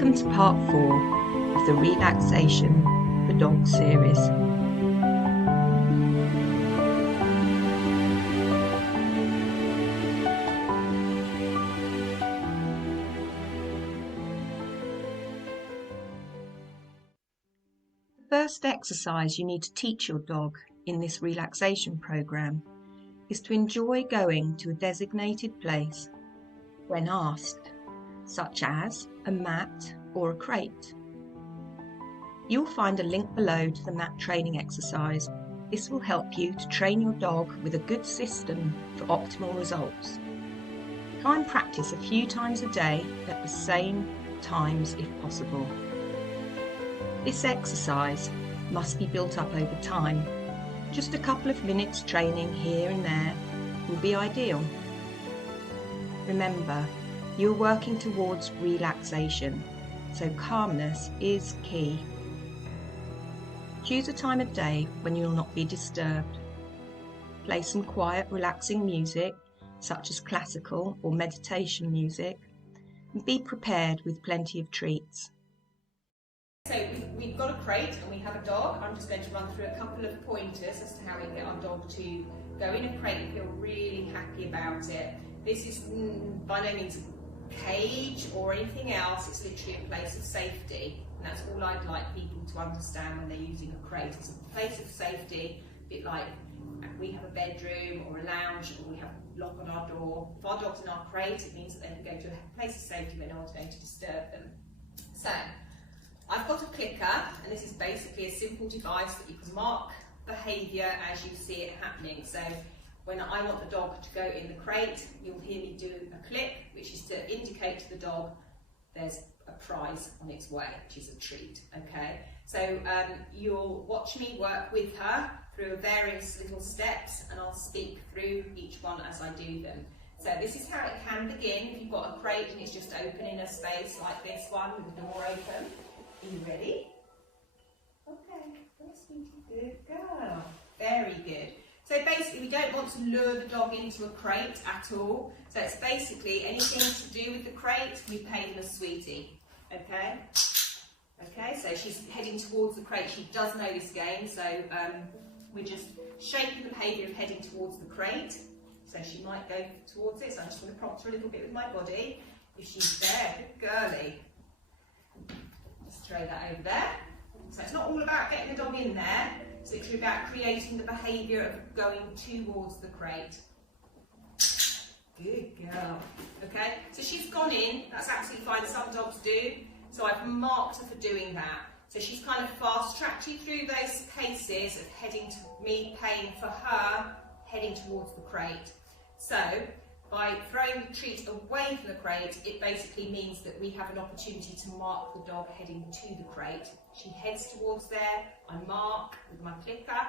Welcome to part 4 of the Relaxation for Dogs series. The first exercise you need to teach your dog in this relaxation program is to enjoy going to a designated place when asked, such as a mat or a crate. You'll find a link below to the mat training exercise. This will help you to train your dog with a good system for optimal results. Try and practice a few times a day at the same times if possible. This exercise must be built up over time. Just a couple of minutes training here and there will be ideal. Remember, you're working towards relaxation, so calmness is key. Choose a time of day when you'll not be disturbed. Play some quiet, relaxing music, such as classical or meditation music, and be prepared with plenty of treats. So we've got a crate and we have a dog. I'm just going to run through a couple of pointers as to how we can get our dog to go in a crate and feel really happy about it. This is by no means a cage or anything else, it's literally a place of safety. And that's all I'd like people to understand when they're using a crate. It's a place of safety, a bit like we have a bedroom or a lounge or we have a lock on our door. If our dog's in our crate, it means that they can go to a place of safety where no one's going to disturb them. So, I've got a clicker, and this is basically a simple device that you can mark behaviour as you see it happening. So when I want the dog to go in the crate, you'll hear me do a click, which is to indicate to the dog there's a prize on its way, which is a treat, okay? So you'll watch me work with her through various little steps, and I'll speak through each one as I do them. So this is how it can begin. If you've got a crate and it's just open in a space like this one with the door open. Are you ready? Okay, very sweetie, good girl. Very good. So basically we don't want to lure the dog into a crate at all. So it's basically anything to do with the crate, we pay them a sweetie. Okay? Okay, so she's heading towards the crate. She does know this game, so we're just shaping the behaviour of heading towards the crate. So she might go towards it, so I'm just going to prompt her a little bit with my body. If she's there, good girlie. Just throw that over there. So it's not all about getting the dog in there, it's literally about creating the behaviour of going towards the crate. Good girl. Okay, so she's gone in, that's absolutely fine, some dogs do. So I've marked her for doing that. So she's kind of fast-tracked you through those paces of heading to me paying for her, heading towards the crate. So by throwing the treat away from the crate, it basically means that we have an opportunity to mark the dog heading to the crate. She heads towards there, I mark with my clicker,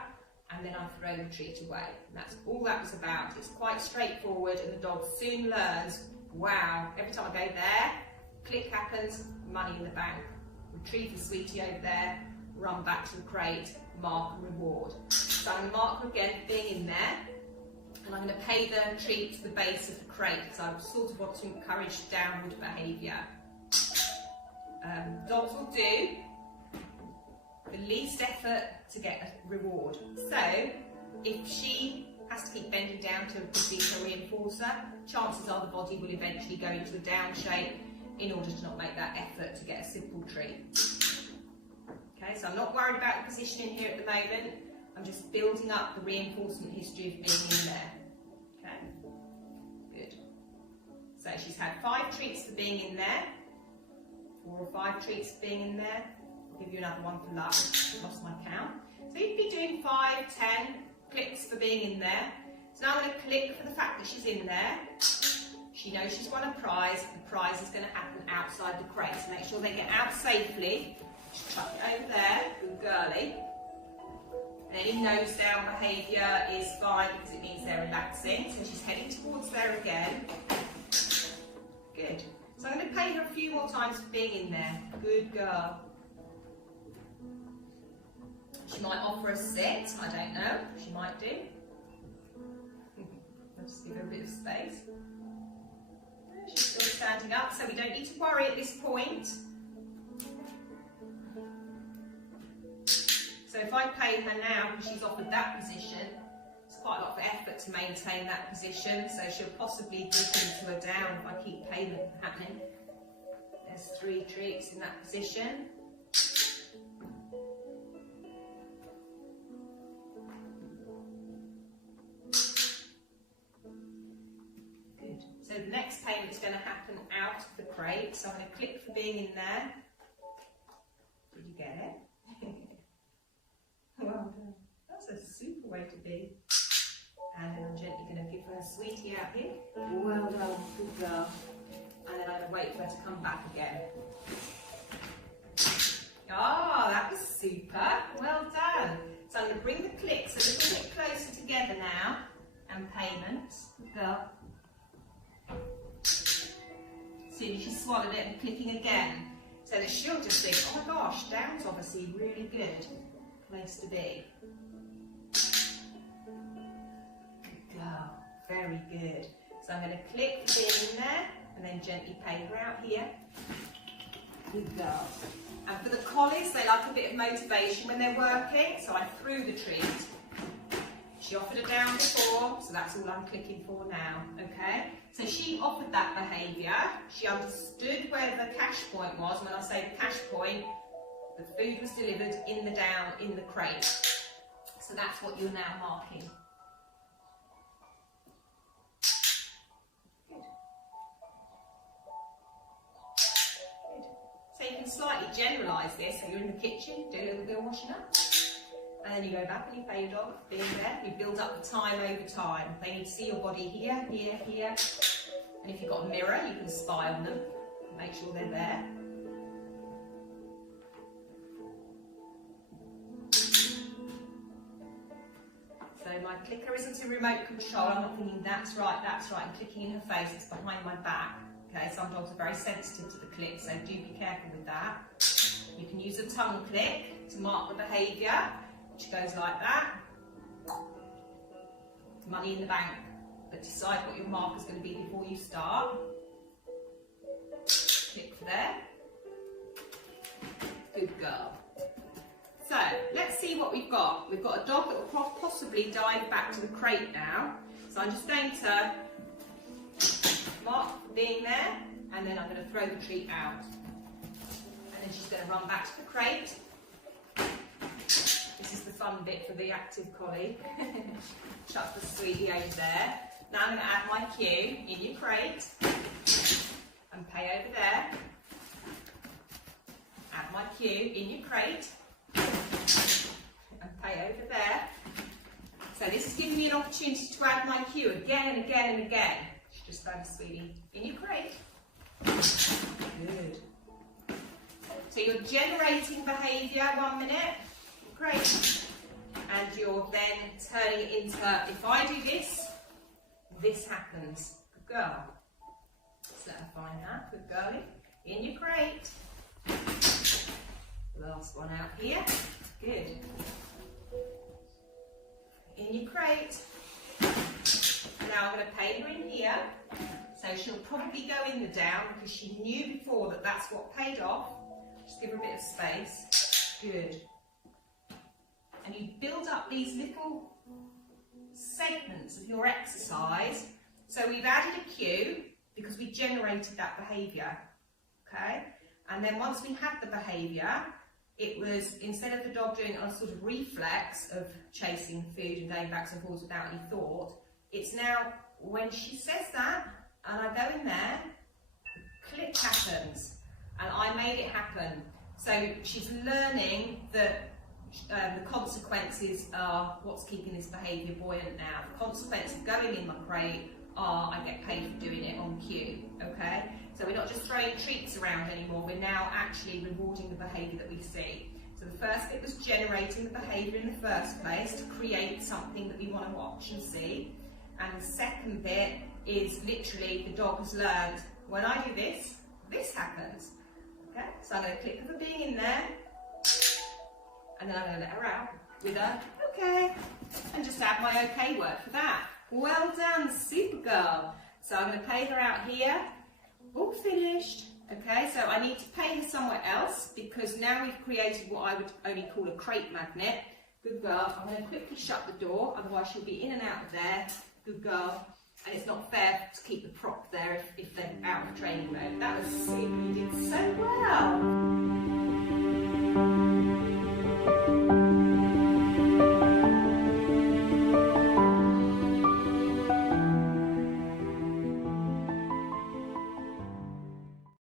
and then I throw the treat away. And that's all that was about. It's quite straightforward, and the dog soon learns, wow, every time I go there, click happens, money in the bank. Retrieve the sweetie over there, run back to the crate, mark and reward. So I'm going to mark her again for being in there. And I'm going to pay the treat to the base of the crate because I sort of want to encourage downward behaviour. Dogs will do the least effort to get a reward. So if she has to keep bending down to receive her reinforcer, chances are the body will eventually go into a down shape in order to not make that effort to get a simple treat. Okay, so I'm not worried about the positioning here at the moment. I'm just building up the reinforcement history of being in there. Okay, good. So she's had 5 treats for being in there, 4 or 5 treats for being in there. I'll give you another one for luck, lost my count. So you'd be doing 5, 10 clicks for being in there. So now I'm going to click for the fact that she's in there. She knows she's won a prize. The prize is going to happen outside the crate. So make sure they get out safely. Just chuck it over there, good girlie. And any nose down behaviour is fine because it means they're relaxing. So she's heading towards there again. Good. So I'm going to pay her a few more times for being in there. Good girl. She might offer a sit, I don't know. She might do. I'll just give her a bit of space. She's still standing up, so we don't need to worry at this point. if I pay her now because she's offered that position, it's quite a lot of effort to maintain that position, so she'll possibly dip into a down if I keep payment happening. There's 3 treats in that position. Good. So the next payment is going to happen out of the crate, so I'm going to click for being in there. Did you get it? Well done. That's a super way to be. And then I'm gently going to give her a sweetie out here. Well done, good girl. And then I'm going to wait for her to come back again. Oh, that was super. Well done. So I'm going to bring the clicks a little bit closer together now. And payments. Good girl. See, she swallowed it and clicking again. So that she'll just think, oh my gosh, down's obviously really good place to be. Good girl. Very good. So I'm going to click for being in there and then gently pay her out here. Good girl. And for the collies, they like a bit of motivation when they're working, so I threw the treat. She offered a down before, so that's all I'm clicking for now, okay? So she offered that behaviour. She understood where the cash point was. When I say the cash point, the food was delivered in the down, in the crate. So that's what you're now marking. Good. Good. So you can slightly generalise this. So you're in the kitchen, do a little bit of washing up. And then you go back and you pay your dog for being there. You build up the time over time. They need to see your body here, here, here. And if you've got a mirror, you can spy on them. Make sure they're there. So my clicker isn't a remote control. I'm not thinking that's right, I'm clicking in her face, it's behind my back. Okay, some dogs are very sensitive to the click, so do be careful with that. You can use a tongue click to mark the behaviour, which goes like that. Money in the bank, but decide what your mark is going to be before you start. Click for there. Good girl. So, let's see what we've got. We've got a dog that will possibly dive back to the crate now. So I'm just going to mark being there, and then I'm going to throw the treat out. And then she's going to run back to the crate. This is the fun bit for the active collie. Chuck the sweetie over there. Now I'm going to add my cue in your crate and pay over there. Add my cue in your crate and pay over there. So this is giving me an opportunity to add my cue again and again and again. Just throw the sweetie in your crate. Good. So you're generating behaviour 1 minute. Great. And you're then turning it into, if I do this, this happens. Good girl. Let's let her find that. Good girlie. In your crate. Last one out here. Good. In your crate. Now I'm going to pay her in here. So she'll probably go in the down because she knew before that that's what paid off. Just give her a bit of space. Good. And you build up these little segments of your exercise. So we've added a cue because we generated that behaviour, okay? And then once we had the behaviour, it was, instead of the dog doing a sort of reflex of chasing food and going backwards and forwards without any thought, it's now, when she says that, and I go in there, click happens, and I made it happen. So she's learning that the consequences are what's keeping this behaviour buoyant now. The consequences of going in my crate are I get paid for doing it on cue, okay? So we're not just throwing treats around anymore, we're now actually rewarding the behaviour that we see. So the first bit was generating the behaviour in the first place to create something that we want to watch and see. And the second bit is literally the dog has learned, when I do this, this happens. Okay? So I'm going to click for being in there, and then I'm going to let her out with a okay, and just add my okay word for that. Well done, super girl. So I'm going to pay her out here. All finished. Okay, so I need to pay her somewhere else because now we've created what I would only call a crate magnet. Good girl. I'm going to quickly shut the door, otherwise she'll be in and out of there. Good girl. And it's not fair to keep the prop there if they're out of training mode. That was super. You did so well.